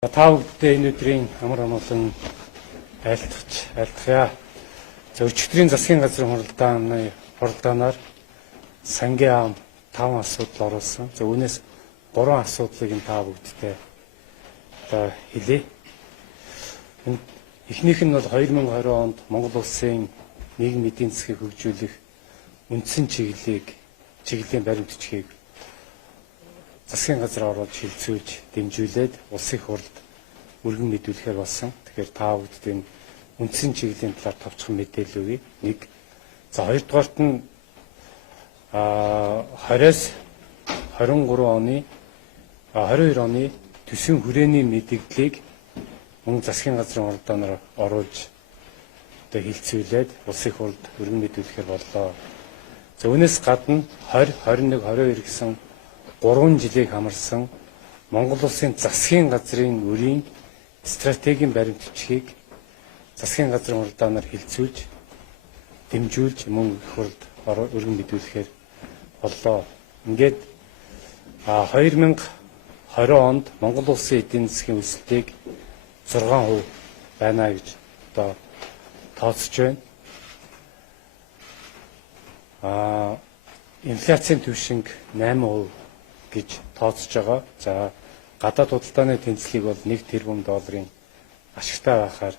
Та бүхэндээ энэ өдрийн амар амгалан айлтгая. За өчигдрийн засгийн газрын хуралдаанаар сангийн ам 5 асуудал оруулсан. За үүнээс 3 асуудлыг энэ та бүгдтэй одоо хэлье. Эхнийх нь бол 2020 онд Монгол улсын нийгмийн эдийн засгийг хөгжүүлэх үндсэн чиглэлийн баримт бичгийг засгийн газар оруулж хилцүүлж дэмжүүлээд улсын хурлд өргөн мэдүүлэхээр болсон. Тэгэхээр та бүгд энэ үндсэн чиглэлийн талаар товчхон мэдээлэл өгье. Нэг. За хоёрдугаарт нь 20-с 22 оны төсвийн хүрээний мэдээллийг мөн засгийн газрын хуралдаанаар оруулж одоо хилцүүлээд улсын хурлд өргөн мэдүүлэхээр боллоо. За үүнээс гадна 20, 21, 22 гэсэн 3 жилийг хамарсан Монгол улсын засгийн газрын өрийн стратегийн баримт бичгийг засгийн газрын хуралдаанаар хилцүүлж дэмжүүлж мөн их хурлд өргөн мэдүүлэхээр боллоо. Ингээд 2020 онд Монгол улсын эдийн засгийн өсөлтийг 6% байна гэж одоо тооцож байна. Инфляцийн түвшинг 8% гэж тооцож байгаа. За гадаад худалдааны тэнцлийг бол 1 тэрбум долларын ашигтай байхаар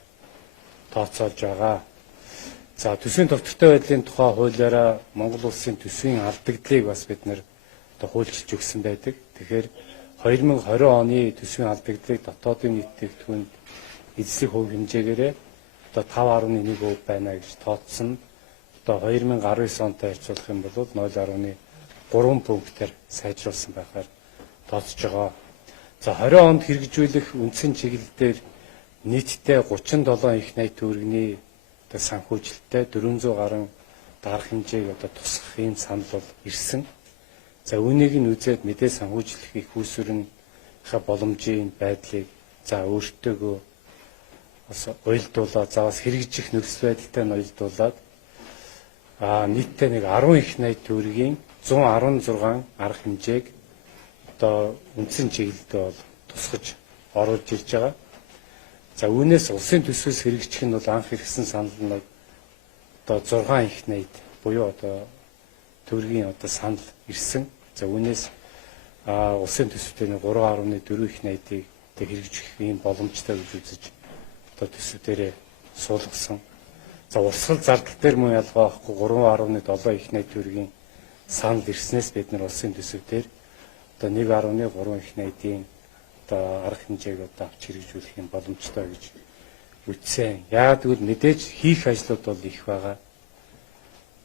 тооцоолж байгаа. За төсвийн доктортой байдлын тухай хуулиараа Монгол улсын төсвийн алдагдлыг бас бид нэр одоо хуульчилж өгсөн байдаг. Тэгэхээр 2020 оны төсвийн алдагдлыг дотоодын нийт бүтээгдэхүүнд эзлэх хувь хэмжээгээрээ одоо 5.1% байна гэж тооцсон. Одоо 2019 онтой харьцуулах юм бол 0.3 пунктээр сайжруулсан байхаар тооцож байгаа. За 20 онд хэрэгжүүлэх үндсэн чиглэлээр нийтдээ 37 их найт төгрөгийн одоо санхүүжилттэй 400 гаруй дарга хэмжээг одоо тусгах ийм санал бол ирсэн. За үүнийг нь үзээд мэдээ санхүүжлэх их усүрнийхээ боломжийн байдлыг за өөртөөгөө бас уялдуулаад за бас хэрэгжих нөхцөл байдалтай нь уялдуулаад нийтдээ нэг 10 их найт төгрөгийн 116 арга хэмжээг одоо үндсэн чиглэлд бол тусгаж оруулж ирж байгаа. За үүнээс улсын төсвөөс хэрэгжих нь бол анх ирсэн санал нь одоо 6 их найт буюу одоо төгрөгийн одоо санал ирсэн. За үүнээс улсын төсвөөр 3.4 их найтыг хэрэгжих ийм боломжтой гэж үзэж одоо төсвөөрөө суулгасан. За урсгал зардал дээр мөн ялгаа авахгүй 3.7 их найт төгрөгийн санал ирснээс бид нар улсын төсвөөр одоо 1.3 их найдын одоо арга хэмжээг одоо авч хэрэгжүүлэх юм боломжтой гэж үзсэн. Яг тэгвэл мэдээж хийх ажлууд бол их байгаа.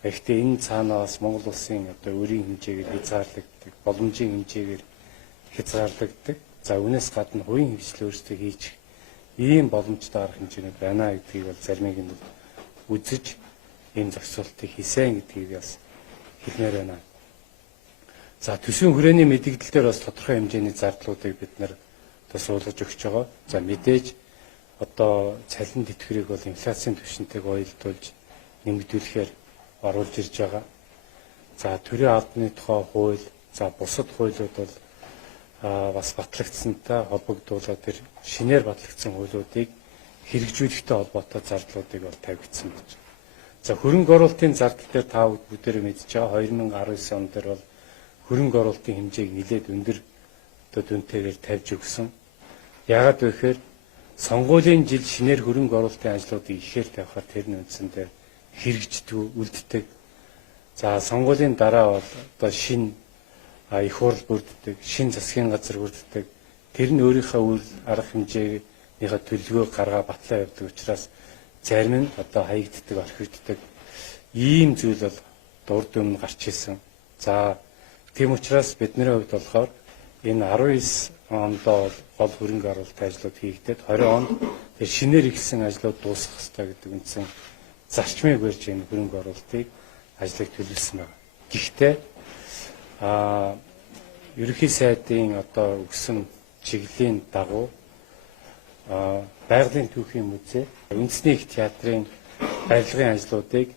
Гэхдээ энэ цаанаас Монгол улсын одоо өрийн хэмжээгээр хязгаарлагддаг, боломжийн хэмжээгээр хязгаарлагддаг. За үүнээс гадна хувийн хвшлээ өөрсдөө хийж ийм боломжтой арга хэмжээнүүд байна гэдгийг бол заримыг нь үзэж ийм зохицуултыг хийсэн гэдгийг бас хэлмээр байна. За төсвийн хүрээний мэдээлэл дээр бас тодорхой хэмжээний зардлуудыг бид нар одоо суулгаж өгч байгаа. За мэдээж одоо цалин тэтгэврийг бол инфляцийн түвшинтэйг уялдуулж нэмэгдүүлэхээр оруулж ирж байгаа. За төрийн албаны тухай хууль, за бусад хуулиуд бол бас батлагдсантай холбогдуулаад тэр шинээр батлагдсан хуулиудыг хэрэгжүүлэхтэй холбоотой зардлуудыг бол тавигдсан байна. За хөрөнгө оруулалтын зардал дээр та бүгдээрээ мэдж байгаа 2019 он дээр бол хөрөнгө оруулалтын хэмжээг нэлээд өндөр одоо дүнтэйгээр тавьж өгсөн. Яагаад вэ гэхээр сонгуулийн жил шинээр хөрөнгө оруулалтын ажлуудыг ихээр тавихаар тэр нь үндсэндээ хэрэгждэг, үлддэг. За сонгуулийн дараа бол одоо шинэ их хурл бүрддэг, шинэ засгийн газар бүрддэг. Тэр нь өөрийнхөө үйл арга хэмжээнийхээ төлөвлөгөө гаргаа батлаа явуулдаг учраас зарим нь одоо хаягддаг, орхигддаг. Ийм зүйл бол урд өмнө гарч ирсэн. За тийм учраас бидний хувьд болохоор энэ 19 ондоо гол хөрөнгө оруулалтын ажлууд хийгдээд 20 онд тэр шинээр эхэлсэн ажлууд дуусгах хэрэгтэй гэдэг үндсэн зарчмыг барьж энэ хөрөнгө оруулалтыг ажлыг төлөвлөсөн байна. Гэхдээ ерөнхий сайдын одоо өгсөн чиглэлийн дагуу байгалийн түүхийн музей, үндэсний их театрын барилгын ажлуудыг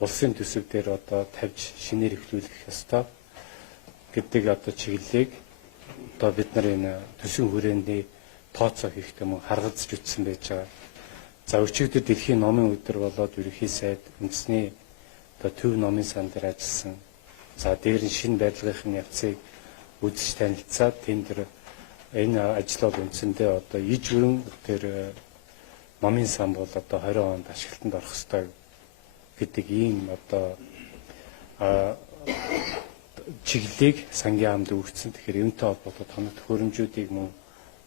улсын төсвөөр одоо тавьж шинээр эхлүүлэх ёстой гэдэг одоо чиглэлийг одоо бид нар энэ төсвийн хүрээний тооцоо хийхдээ мөн харгалзаж үтсэн байж байгаа. За өчигдөр дэлхийн номын өдөр болоод ерөнхий сайд үндэсний одоо төв номын сан дээр ажилласан. За дээр нь шинэ барилгын явцыг үзэж танилцаад тэнд энэ ажил бол үндсэндээ одоо иж бүрэн тэр номын сан бол одоо 20 онд ашиглалтанд орох ёстой гэдэг ийм одоо чиглэлийг сангийн хамт өгсөн. Тэгэхээр энэтэй холбоотой тоног төхөөрөмжүүдийг мөн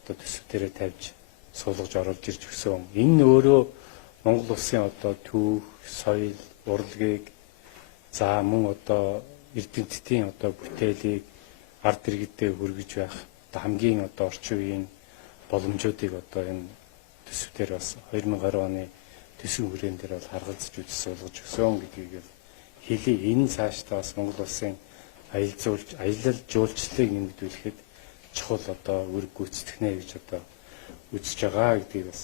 одоо төсөв дээрээ тавьж суулгаж оруулж ирж өгсөн. Энэ өөрөө Монгол улсын одоо төв, соёл, урлагийг за мөн одоо эрдэмтдийн одоо бүтээлийг ард иргэдэд хүргэж байх одоо хамгийн одоо орчин үеийн боломжуудыг одоо энэ төсөв дээр бас 2020 оны төсвийн хүрээн дээр бол харгалзаж үзэж суулгаж өгсөн гэдгийг хэлий. Энэ цаашдаа бас Монгол улсын аялал жуулчлалыг нэмэгдүүлэхэд чухал одоо үр гүйцэтгэнэ гэж одоо үзэж байгаа гэдгийг бас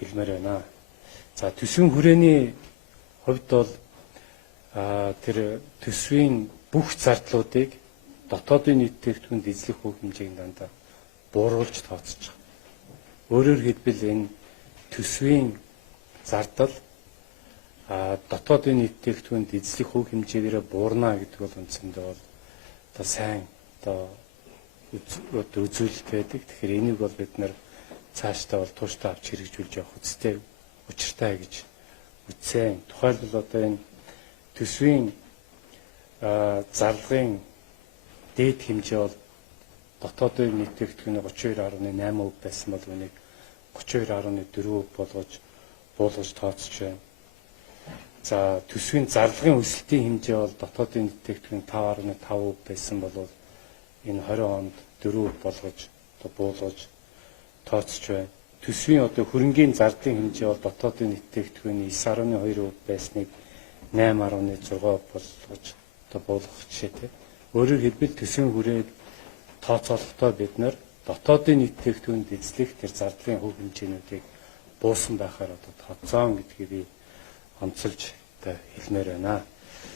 хэлмээр байна. За төсвийн хүрээний хувьд бол тэр төсвийн бүх зардлуудыг дотоодын нийт бүтээгдэхүүн эзлэх бүх хэмжээний дандаа бууруулж тооцож байгаа. Өөрөөр хэлбэл энэ төсвийн зардал дотоодын нийт бүтээгдэхүүн эзлэх бүх хэмжээгээр буурна гэдэг бол үндсэндээ бол одоо сайн одоо үзүүлэлт байдаг. Тэгэхээр энийг бол бид нар цаашдаа бол тууштай авч хэрэгжүүлж явах үстэй учиртай гэж үзсэн. Тухайлбал одоо энэ төсвийн зарлагын дээд хэмжээ бол дотоодын нийт бүтээгдэхүүний 32.8% байсан бол үүнийг 32.4% болгож тооцож байна. За төсвийн зарлагын өсөлтийн хэмжээ бол дотоодын нийт бүтээгдэхүүний 5.5% байсан бол энэ 20 онд 4% болгож одоо буулгаж тооцож байна. Төсвийн одоо хөрөнгийн зардлын хэмжээ бол дотоодын нийт бүтээгдэхүүний 9.2% байсныг 8.6% болгож одоо буулгах жишээтэй. Өөрөөр хэлбэл төсвийн хүрээд тооцоолохдоо бид нар дотоодын нийт бүтээгдэхүүнд эзлэх тэр зардлын хөв хэмжээнүүдийг буусан байхаар одоо тооцоон гэдгийг би онцолж одоо хэлмээр байна.